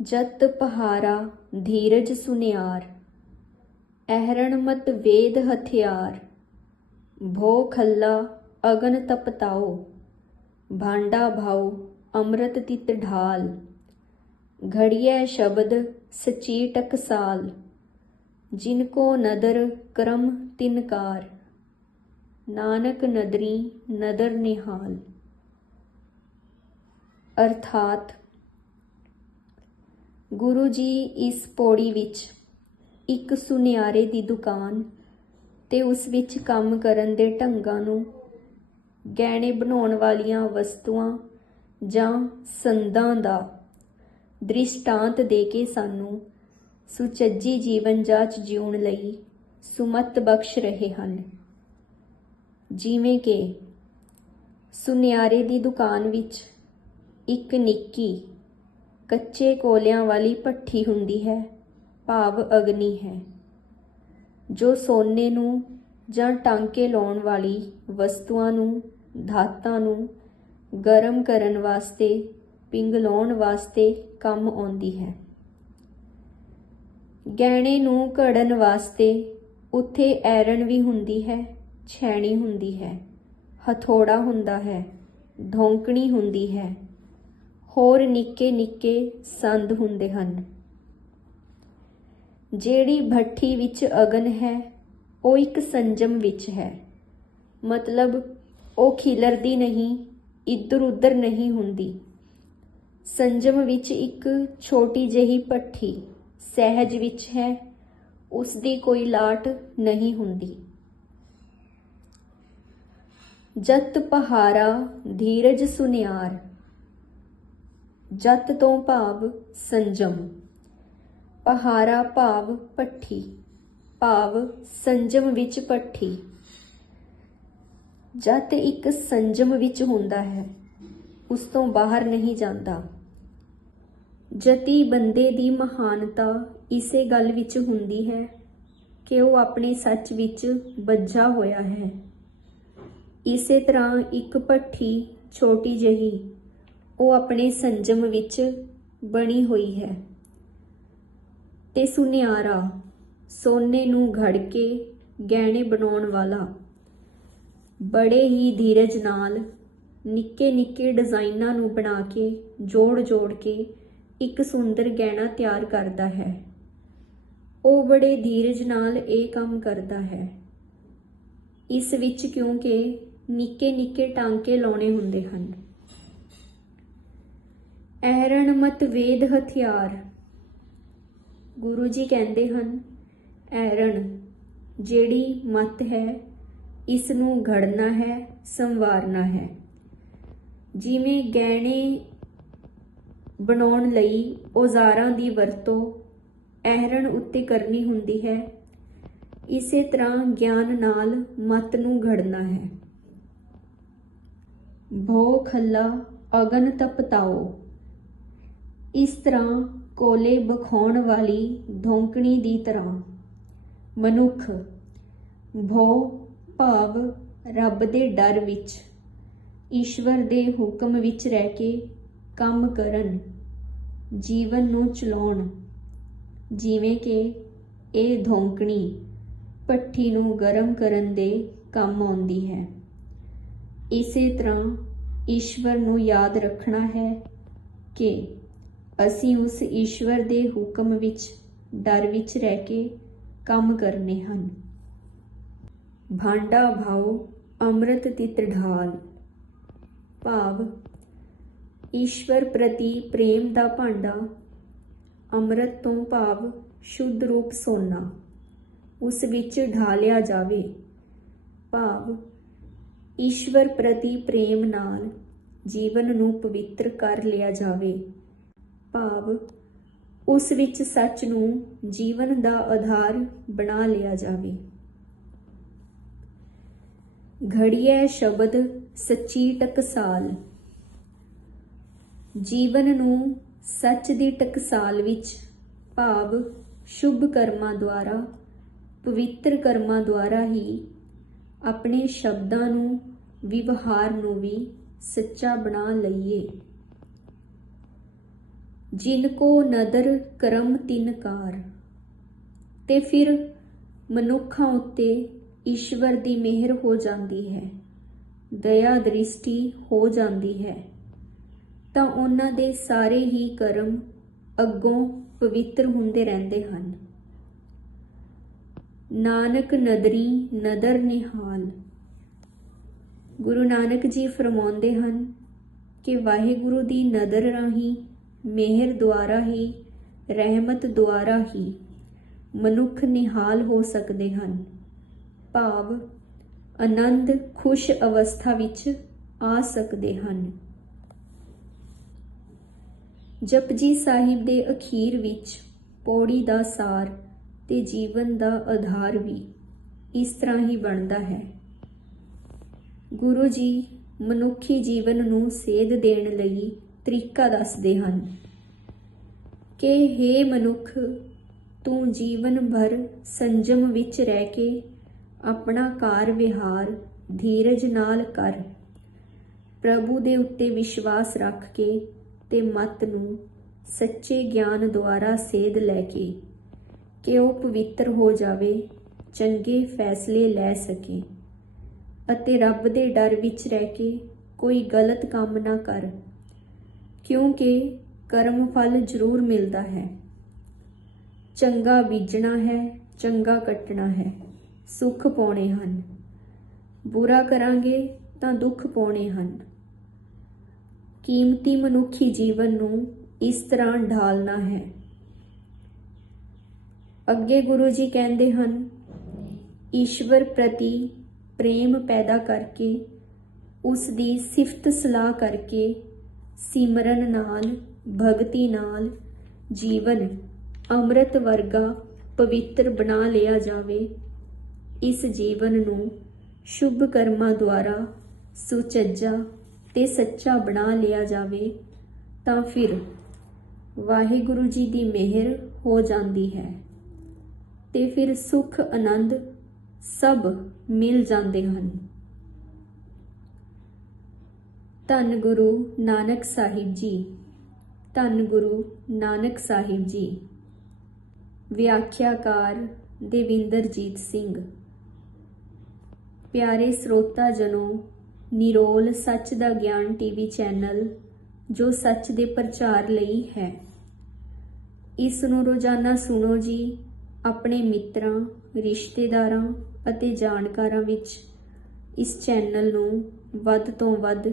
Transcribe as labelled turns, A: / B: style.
A: ਜਤ ਪਹਾਰਾ ਧੀਰਜ ਸੁਨਿਆਰ ਅਹਰਣ ਮਤ ਵੇਦ ਹਥਿਆਰ, ਭੋ ਖੱਲਾ ਅਗਨ ਤਪਤਾਓ, ਭਾਂਡਾ ਭਾਉ ਅੰਮ੍ਰਿਤ ਤਿਤ ਢਾਲ, ਘੜੀਐ ਸ਼ਬਦ ਸਚੀ ਟਕਸਾਲ ਜਿਨ ਕੋ ਨਦਰ ਕਰਮ ਤਿਨਕਾਰ ਨਾਨਕ ਨਦਰੀ ਨਦਰ ਨਿਹਾਲ। ਅਰਥਾਤ ਗੁਰੂ ਜੀ ਇਸ ਪੌੜੀ ਵਿੱਚ ਇੱਕ ਸੁਨਿਆਰੇ ਦੀ ਦੁਕਾਨ ਤੇ ਉਸ ਵਿੱਚ ਕੰਮ ਕਰਨ ਦੇ ਢੰਗਾਂ ਨੂੰ ਗਹਿਣੇ ਬਣਾਉਣ ਵਾਲੀਆਂ ਵਸਤੂਆਂ ਜਾਂ ਸੰਦਾਂ ਦਾ ਦ੍ਰਿਸ਼ਟਾਂਤ ਦੇ ਕੇ ਸਾਨੂੰ ਸੁਚੱਜੀ ਜੀਵਨ ਜਾਚ ਜਿਉਣ ਲਈ ਸੁਮਤ ਬਖਸ਼ ਰਹੇ ਹਨ। ਜਿਵੇਂ ਕਿ ਸੁਨਿਆਰੇ ਦੀ ਦੁਕਾਨ ਵਿੱਚ ਇੱਕ ਨਿੱਕੀ ਕੱਚੇ ਕੋਲਿਆਂ ਵਾਲੀ ਭੱਠੀ ਹੁੰਦੀ ਹੈ, ਭਾਵ ਅਗਨੀ ਹੈ। ਜੋ ਸੋਨੇ ਨੂੰ ਜਾਂ ਟਾਂਕੇ ਲਾਉਣ ਵਾਲੀ ਵਸਤੂਆਂ ਨੂੰ ਧਾਤਾਂ ਨੂੰ ਗਰਮ ਕਰਨ ਵਾਸਤੇ, ਪਿੰਗਲਾਉਣ ਵਾਸਤੇ ਕੰਮ ਆਉਂਦੀ ਹੈ। ਗਹਿਣੇ ਨੂੰ ਘੜਨ ਵਾਸਤੇ ਉੱਥੇ ਐਰਨ ਵੀ ਹੁੰਦੀ ਹੈ, ਛੈਣੀ ਹੁੰਦੀ ਹੈ, ਹਥੋੜਾ ਹੁੰਦਾ ਹੈ, ਧੌਂਕਣੀ ਹੁੰਦੀ ਹੈ। ਹੋਰ ਨਿੱਕੇ ਨਿੱਕੇ ਸੰਦ ਹੁੰਦੇ ਹਨ। ਜਿਹੜੀ ਭੱਠੀ ਵਿੱਚ ਅਗਨ ਹੈ, ਉਹ ਇੱਕ ਸੰਜਮ ਵਿੱਚ ਹੈ। ਮਤਲਬ ਉਹ ਖਿਲਰਦੀ ਨਹੀਂ ਇੱਧਰ ਉੱਧਰ ਨਹੀਂ ਹੁੰਦੀ। ਸੰਜਮ ਵਿੱਚ ਇੱਕ ਛੋਟੀ ਜਿਹੀ ਭੱਠੀ ਸਹਿਜ ਵਿੱਚ ਹੈ ਉਸ ਦੀ ਕੋਈ ਲਾਟ ਨਹੀਂ ਹੁੰਦੀ। ਜਤ ਪਹਾਰਾ ਧੀਰਜ ਸੁਨਿਆਰ ਜਤ ਤੋਂ ਭਾਵ ਸੰਜਮ। ਪਹਾਰਾ ਭਾਵ ਪੱਠੀ ਭਾਵ ਸੰਜਮ ਵਿੱਚ ਪੱਠੀ ਜਤ ਇੱਕ ਸੰਜਮ ਵਿੱਚ ਹੁੰਦਾ ਹੈ, ਉਸ ਤੋਂ ਬਾਹਰ ਨਹੀਂ ਜਾਂਦਾ। ਜਤੀ ਬੰਦੇ ਦੀ ਮਹਾਨਤਾ ਇਸੇ ਗੱਲ ਵਿੱਚ ਹੁੰਦੀ ਹੈ ਕਿ ਉਹ ਆਪਣੇ ਸੱਚ ਵਿੱਚ ਬੱਝਾ ਹੋਇਆ ਹੈ। ਇਸੇ ਤਰ੍ਹਾਂ ਇੱਕ ਭੱਠੀ ਛੋਟੀ ਜਹੀ ਉਹ ਆਪਣੇ ਸੰਜਮ ਵਿੱਚ ਬਣੀ ਹੋਈ ਹੈ। ਤੇ ਸੁਨਿਆਰਾ ਸੋਨੇ ਨੂੰ ਘੜ ਕੇ ਗਹਿਣੇ ਬਣਾਉਣ ਵਾਲਾ, ਬੜੇ ਹੀ ਧੀਰਜ ਨਾਲ ਨਿੱਕੇ ਨਿੱਕੇ ਡਿਜ਼ਾਈਨਾਂ ਨੂੰ ਬਣਾ ਕੇ, ਜੋੜ ਜੋੜ ਕੇ ਇੱਕ ਸੁੰਦਰ ਗਹਿਣਾ ਤਿਆਰ ਕਰਦਾ ਹੈ। ਉਹ ਬੜੇ ਧੀਰਜ ਨਾਲ ਇਹ ਕੰਮ ਕਰਦਾ ਹੈ। ਇਸ ਵਿੱਚ ਕਿਉਂਕਿ ਨਿੱਕੇ ਨਿੱਕੇ ਟਾਂਕੇ ਲਾਉਣੇ ਹੁੰਦੇ ਹਨ। ਐਰਣ ਮਤ ਵੇਦ ਹਥਿਆਰ। ਗੁਰੂ ਜੀ ਕਹਿੰਦੇ ਹਨ, ਐਰਣ, ਜਿਹੜੀ ਮਤ ਹੈ ਇਸ ਨੂੰ ਘੜਨਾ ਹੈ, ਸੰਵਾਰਨਾ ਹੈ। ਜਿਵੇਂ ਗਹਿਣੇ ਬਣਾਉਣ ਲਈ ਔਜ਼ਾਰਾਂ ਦੀ ਵਰਤੋਂ ਐਰਣ ਉੱਤੇ ਕਰਨੀ ਹੁੰਦੀ ਹੈ, ਇਸੇ ਤਰ੍ਹਾਂ ਗਿਆਨ ਨਾਲ ਮਤ ਨੂੰ ਘੜਨਾ ਹੈ। ਭੋ ਖੱਲਾ ਅਗਨ ਤਪਤਾਓ। ਇਸ ਤਰ੍ਹਾਂ ਕੋਲੇ ਬਖਾਉਣ ਵਾਲੀ ਧੌਂਕਣੀ ਦੀ ਤਰ੍ਹਾਂ। ਮਨੁੱਖ ਭੋ ਭਾਵ ਰੱਬ ਦੇ ਡਰ ਵਿੱਚ, ਈਸ਼ਵਰ ਦੇ ਹੁਕਮ ਵਿੱਚ ਰਹਿ ਕੇ ਕੰਮ ਕਰਨ, ਜੀਵਨ ਨੂੰ ਚਲਾਉਣ। ਜਿਵੇਂ ਕਿ ਇਹ ਧੌਂਕਣੀ ਭੱਠੀ ਨੂੰ ਗਰਮ ਕਰਨ ਦੇ ਕੰਮ ਆਉਂਦੀ ਹੈ। ਇਸੇ ਤਰ੍ਹਾਂ ਈਸ਼ਵਰ ਨੂੰ ਯਾਦ ਰੱਖਣਾ ਹੈ ਕਿ ਅਸੀਂ ਉਸ ਈਸ਼ਵਰ ਦੇ ਹੁਕਮ ਵਿੱਚ, ਡਰ ਵਿੱਚ ਰਹਿ ਕੇ ਕੰਮ ਕਰਨੇ ਹਨ। ਭਾਂਡਾ ਭਾਉ ਅੰਮ੍ਰਿਤ ਤਿਤ ਢਾਲ। ਭਾਵ, ਈਸ਼ਵਰ ਪ੍ਰਤੀ ਪ੍ਰੇਮ ਦਾ ਭਾਂਡਾ, ਅੰਮ੍ਰਿਤ ਤੋਂ ਭਾਵ ਸ਼ੁੱਧ ਰੂਪ ਸੋਨਾ, ਉਸ ਵਿੱਚ ਢਾਲਿਆ ਜਾਵੇ। ਭਾਵ, ਈਸ਼ਵਰ ਪ੍ਰਤੀ ਪ੍ਰੇਮ ਨਾਲ ਜੀਵਨ ਨੂੰ ਪਵਿੱਤਰ ਕਰ ਲਿਆ ਜਾਵੇ। ਭਾਵ ਉਸ ਵਿੱਚ ਸੱਚ ਨੂੰ ਜੀਵਨ ਦਾ ਆਧਾਰ ਬਣਾ ਲਿਆ ਜਾਵੇ। ਘੜੀਏ ਸ਼ਬਦ ਸੱਚੀ ਟਕਸਾਲ। ਜੀਵਨ ਨੂੰ ਸੱਚ ਦੀ ਟਕਸਾਲ ਵਿੱਚ ਭਾਵ ਸ਼ੁਭ ਕਰਮਾਂ ਦੁਆਰਾ, ਪਵਿੱਤਰ ਕਰਮਾਂ ਦੁਆਰਾ ਹੀ ਆਪਣੇ ਸ਼ਬਦਾਂ ਨੂੰ, ਵਿਵਹਾਰ ਨੂੰ ਵੀ ਸੱਚਾ ਬਣਾ ਲਈਏ। ਜਿਨ ਕੋ ਨਦਰ ਕਰਮ ਤਿਨਕਾਰ ਤੇ ਫਿਰ ਮਨੁੱਖਾਂ ਉੱਤੇ ਈਸ਼ਵਰ ਦੀ ਮਿਹਰ ਹੋ ਜਾਂਦੀ ਹੈ, ਦਇਆ ਦ੍ਰਿਸ਼ਟੀ ਹੋ ਜਾਂਦੀ ਹੈ, ਤਾਂ ਉਹਨਾਂ ਦੇ ਸਾਰੇ ਹੀ ਕਰਮ ਅੱਗੋਂ ਪਵਿੱਤਰ ਹੁੰਦੇ ਰਹਿੰਦੇ ਹਨ। ਨਾਨਕ ਨਦਰੀ ਨਦਰ ਨਿਹਾਲ। ਗੁਰੂ ਨਾਨਕ ਜੀ ਫਰਮਾਉਂਦੇ ਹਨ ਕਿ ਵਾਹਿਗੁਰੂ ਦੀ ਨਦਰ ਰਾਹੀਂ ਮਿਹਰ ਦੁਆਰਾ ਹੀ, ਰਹਿਮਤ ਦੁਆਰਾ ਹੀ ਮਨੁੱਖ ਨਿਹਾਲ ਹੋ ਸਕਦੇ ਹਨ। ਭਾਵ, ਆਨੰਦ ਖੁਸ਼ ਅਵਸਥਾ ਵਿੱਚ ਆ ਸਕਦੇ ਹਨ। ਜਪਜੀ ਸਾਹਿਬ ਦੇ ਅਖੀਰ ਵਿੱਚ ਪੌੜੀ ਦਾ ਸਾਰ ਤੇ ਜੀਵਨ ਦਾ ਆਧਾਰ ਵੀ ਇਸ ਤਰ੍ਹਾਂ ਹੀ ਬਣਦਾ ਹੈ। ਗੁਰੂ ਜੀ ਮਨੁੱਖੀ ਜੀਵਨ ਨੂੰ ਸੇਧ ਦੇਣ ਲਈ ਤਰੀਕਾ ਦੱਸਦੇ ਹਨ ਕਿ हे ਮਨੁੱਖ, ਤੂੰ ਜੀਵਨ ਭਰ ਸੰਜਮ ਵਿੱਚ ਰਹਿ ਕੇ ਆਪਣਾ ਕਾਰ ਵਿਹਾਰ ਧੀਰਜ ਨਾਲ ਕਰ। ਪ੍ਰਭੂ ਦੇ ਉੱਤੇ ਵਿਸ਼ਵਾਸ ਰੱਖ ਕੇ ਤੇ ਮਤ ਨੂੰ ਸੱਚੇ ਗਿਆਨ ਦੁਆਰਾ ਸੇਧ ਲੈ ਕੇ, ਕਿ ਉਹ ਪਵਿੱਤਰ ਹੋ ਜਾਵੇ, ਚੰਗੇ ਫੈਸਲੇ ਲੈ ਸਕੇ ਅਤੇ ਰੱਬ ਦੇ ਡਰ ਵਿੱਚ ਰਹਿ ਕੇ ਕੋਈ ਗਲਤ ਕੰਮ ਨਾ ਕਰ। ਕਿਉਂਕਿ ਕਰਮ ਫਲ ਜ਼ਰੂਰ ਮਿਲਦਾ ਹੈ। ਚੰਗਾ ਬੀਜਣਾ ਹੈ, ਚੰਗਾ ਕੱਟਣਾ ਹੈ, ਸੁੱਖ ਪਾਉਣੇ ਹਨ। ਬੁਰਾ ਕਰਾਂਗੇ ਤਾਂ ਦੁੱਖ ਪਾਉਣੇ ਹਨ। ਕੀਮਤੀ ਮਨੁੱਖੀ ਜੀਵਨ ਨੂੰ ਇਸ ਤਰ੍ਹਾਂ ਢਾਲਣਾ ਹੈ। ਅੱਗੇ ਗੁਰੂ ਜੀ ਕਹਿੰਦੇ ਹਨ, ਈਸ਼ਵਰ ਪ੍ਰਤੀ ਪ੍ਰੇਮ ਪੈਦਾ ਕਰਕੇ ਉਸ ਦੀ ਸਿਫਤ ਸਲਾਹ ਕਰਕੇ ਸਿਮਰਨ ਨਾਲ, ਭਗਤੀ ਨਾਲ ਜੀਵਨ ਅੰਮ੍ਰਿਤ ਵਰਗਾ ਪਵਿੱਤਰ ਬਣਾ ਲਿਆ ਜਾਵੇ। ਇਸ ਜੀਵਨ ਨੂੰ ਸ਼ੁਭ ਕਰਮਾਂ ਦੁਆਰਾ ਸੁਚੱਜਾ ਤੇ ਸੱਚਾ ਬਣਾ ਲਿਆ ਜਾਵੇ, ਤਾਂ ਫਿਰ ਵਾਹਿਗੁਰੂ ਜੀ ਦੀ ਮਿਹਰ ਹੋ ਜਾਂਦੀ ਹੈ ਤੇ ਫਿਰ ਸੁਖ ਆਨੰਦ ਸਭ ਮਿਲ ਜਾਂਦੇ ਹਨ। ਧੰਨ ਗੁਰੂ ਨਾਨਕ ਸਾਹਿਬ ਜੀ। ਧੰਨ ਗੁਰੂ ਨਾਨਕ ਸਾਹਿਬ ਜੀ। ਵਿਆਖਿਆਕਾਰ ਦੇਵਿੰਦਰਜੀਤ ਸਿੰਘ। ਪਿਆਰੇ ਸਰੋਤਾ ਜਨੋ, ਨਿਰੋਲ ਸੱਚ ਦਾ ਗਿਆਨ ਟੀਵੀ ਚੈਨਲ, ਜੋ ਸੱਚ ਦੇ ਪ੍ਰਚਾਰ ਲਈ ਹੈ। ਇਸ ਨੂੰ ਰੋਜ਼ਾਨਾ ਸੁਣੋ ਜੀ, ਆਪਣੇ ਮਿੱਤਰਾਂ, ਰਿਸ਼ਤੇਦਾਰਾਂ ਅਤੇ ਜਾਣਕਾਰਾਂ ਵਿੱਚ ਇਸ ਚੈਨਲ ਨੂੰ ਵੱਧ ਤੋਂ ਵੱਧ